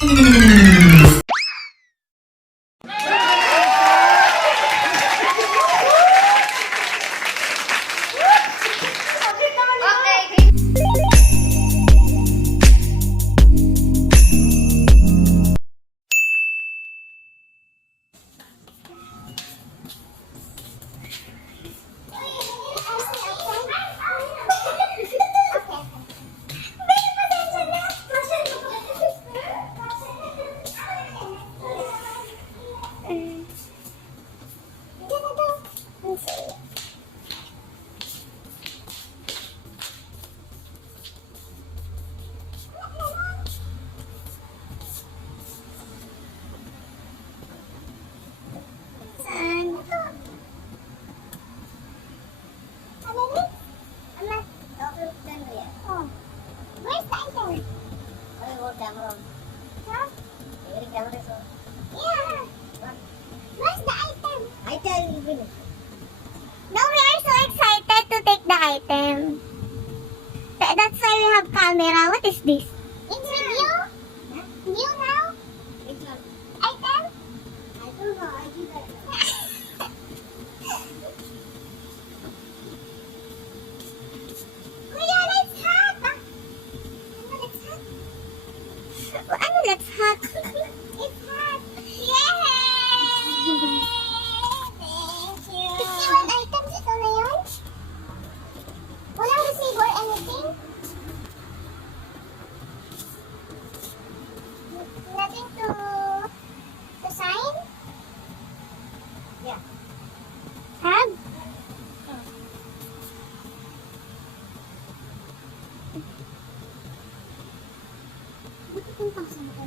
No, we are so excited to take the item. That's why we have camera. What is this? It's video? New now? Item? I don't know. I did that. Kuya, let's hack! Ano, let's hack? It's hack! Yay! Thank you! 51 items, ito na yun? Walang receive or anything? Nothing to sign? Yeah. Have? Buti kong pasang ko.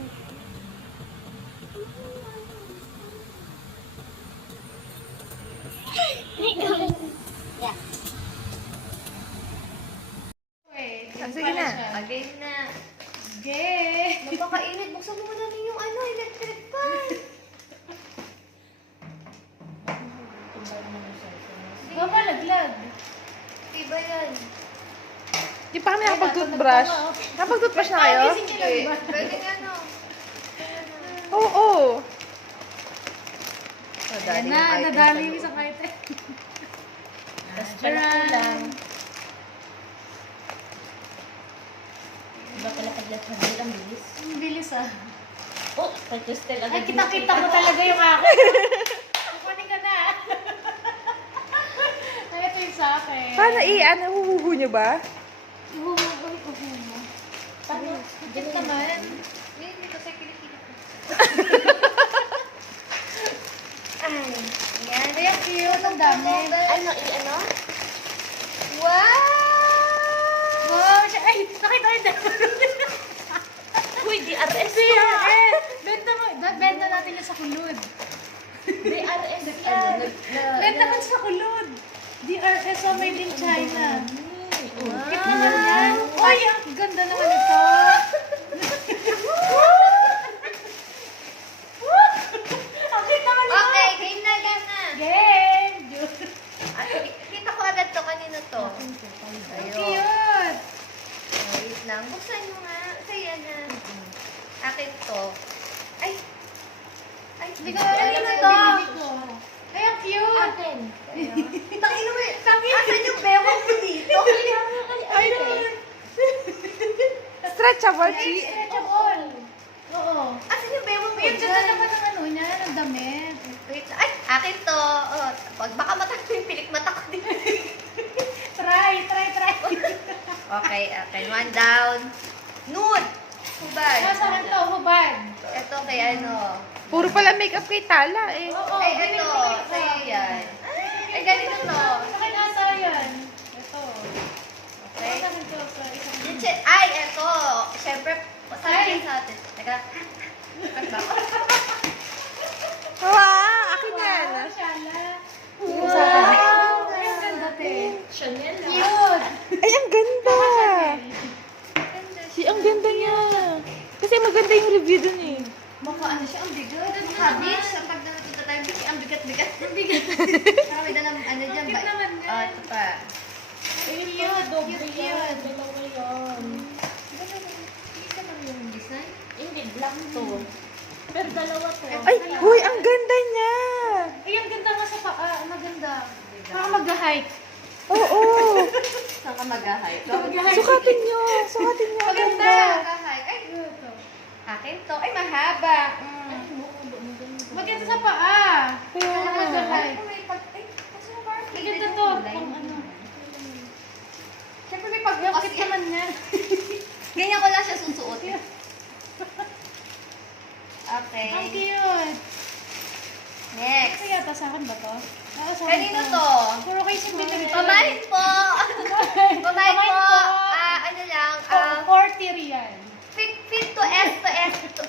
Yeah. Sige na. Again na. Sige. Napakainit. Buksan mo na yung electric fan. Ikaw malaglag. Diba yan? Di pa kami nakapag-toothbrush. Nakapag-toothbrush na kayo? Pwede nga no. Oo. Nadali Ayan na, nadali yung isang item. Tapos palaki lang. Diba pala paglat-hadil ang bilis? Ang bilis ah. Oh, pag-tustel agad. Ay, kita-kita mo talaga yung akin. Kukunin ka na. Ay, ito yung sa akin. Paano ano, huhuhu nyo ba? Uhuhu mo. Paano? Bakit naman? Hindi kasi kilikili ko. Ay, yan. Kaya cute. Ang dami. Ano? Wow! Wow! Ay, nakita ko yung dami. Uy, DRS DRS! Benta natin yung sa kulod. DRS yan. Benta mo sa kulod. DRS sa made in China. Wow! Kit naman yan. Uy, ang ganda naman ito. Ang cute naman ito. Okay, game na. Game! Kita ko agad to. Kanino to? Ang Ayun. cute. Wait lang. Buksan mo nga. Saya na. Akin to. Ay! Hindi ko alam na to. Ay, ang cute. Akin. Tangin mo eh. Asan yung bewang mo dito? Ayun. Stretchable, Ay, Chi. stretchable. Oo. Asan yung bewang mo? Yung ganda naman ng ano niya, ng damit. Wait. Ay! Akin to. Oh, baka matak yung pilik mata ko din. Try. Okay. One down. Nude! Hubad. Nasaan to, hubad? Ito kay ano. Puro pala makeup kay Tala eh. Oo, Ay, ito. Sa'yo yan. Ay, ganito to. Sa akin ata yan. Ito. Okay. Sa akin to, sa isang... Ay, ito. Siyempre, sabi sa atin. Teka. Wow, akin yan. Shala. Wow! Ay, ang ganda, te. Chanel. Cute. Ay, ang ganda. Si, ang ganda niya. Kasi maganda yung review dun eh. Baka ano siya, ang bigat. Beach, kapag nakita tayo beach, ang bigat-bigat. Ang bigat. Saka may dalang ano dyan. Cute naman yan. Oh, ito pa. Cute. Dalawa yan. Hindi ka lang yung design? Hindi, black to. Pero dalawa to. Ay, huy, ang ganda niya. Ay, ang ganda nga sa paa. Maganda. Parang mag-hike. Oo. Saan ka mag-hike? Sukatin niyo. Sukatin niyo. Ang Maganda. ganda. Mag-hike. Ay, akin to. Ay, mahaba. Maganda sa paa. Kaya Parang nga. mag-hike. Ay, may pag... Ay, kasi mo parang Maganda to. Pang ano. Siyempre may Yung pagbukas kit naman niya. Ganyan ko lang siya susuot. Ang Okay. cute. Next. Ito yata sa akin ba to? Oo, sa akin Kanino to? Puro kayo si Peter. Pamahin po. Pamahin po. Ano lang. 40 real. Fit to S to S to